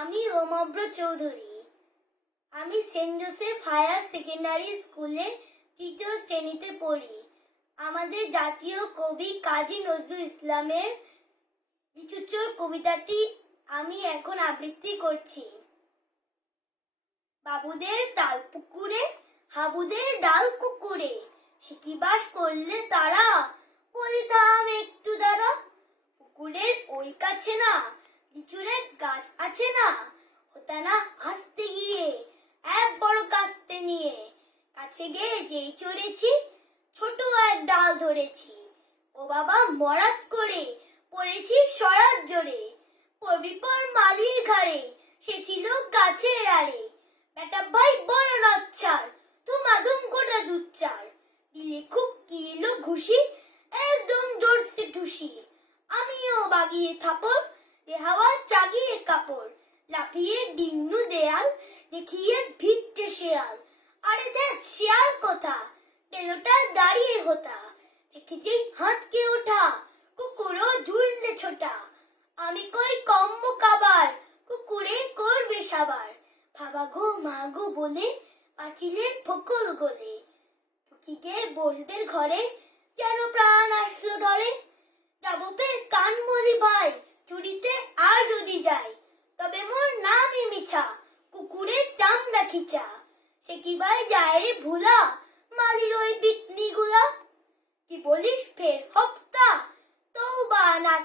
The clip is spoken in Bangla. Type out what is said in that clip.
আমি ওমব্র চৌধুরী। আমি সেন্ট জোসেফ হায়ার সেকেন্ডারি স্কুলে ৩য় শ্রেণীতে পড়ি। আমাদের জাতীয় কবি কাজী নজরুল ইসলামের লিচুচোর কবিতাটি আমি এখন আবৃত্তি করছি। বাবুদের তাল পুকুরে, হাবুদের ডাল কুকুরে, সে কি বাস করলে তারা, বলিতাম একটু দাঁড়া। পুকুরের ওই কাছে না লিচুরের গাছ আছে না, হতা না আসতে গিয়ে এক বড় কাস্তে নিয়ে, কাছে গিয়ে যেই চড়েছি ছোট এক ডাল ধরেছি, ও বাবা মরাত করে পড়েছি সরাত জোরে, পড়বি পর মালির ঘাড়ে, সে ছিল গাছের আড়ে, বেটা ভাই বড় নচ্ছার, ধুমাধুম গোটা দুচ্চার, দিলে খুব কিলো ঘুষি, একদম জোরসে ঠুসি, আমিও বাগিয়ে থাপড়, হাওয়া চাগিয়ে কাপড়, লাফিয়ে ডিঙ্গু দেয়াল, দেখিয়ে ভিটে শেয়াল, আরে দেখ শেয়াল কোথা, টেলোটা দাঁড়িয়ে হোতা, দেখেছি হাতকে ওঠা, কুকুরও ঝুললে ছোটা, আমি কই কম্ম কাবার, কুকুরে করবে সাবার, ভাবা গো মা গো বলে পাঁচিলের ফকল গলে, টুকিকে বসদের ঘরে যেন প্রাণ আসলো ধরে, যাবো ফের কান মরি ভাই, চুরিতে আর যদি যাই, তবে মোর নামই মিছা, কুকুরের চামড়া খিচা, সে কি ভাই যায় রে ভুলা, মালির ওই বিটনি গুলা, কি বলিস ফের হপ্তা, তৌবা নাক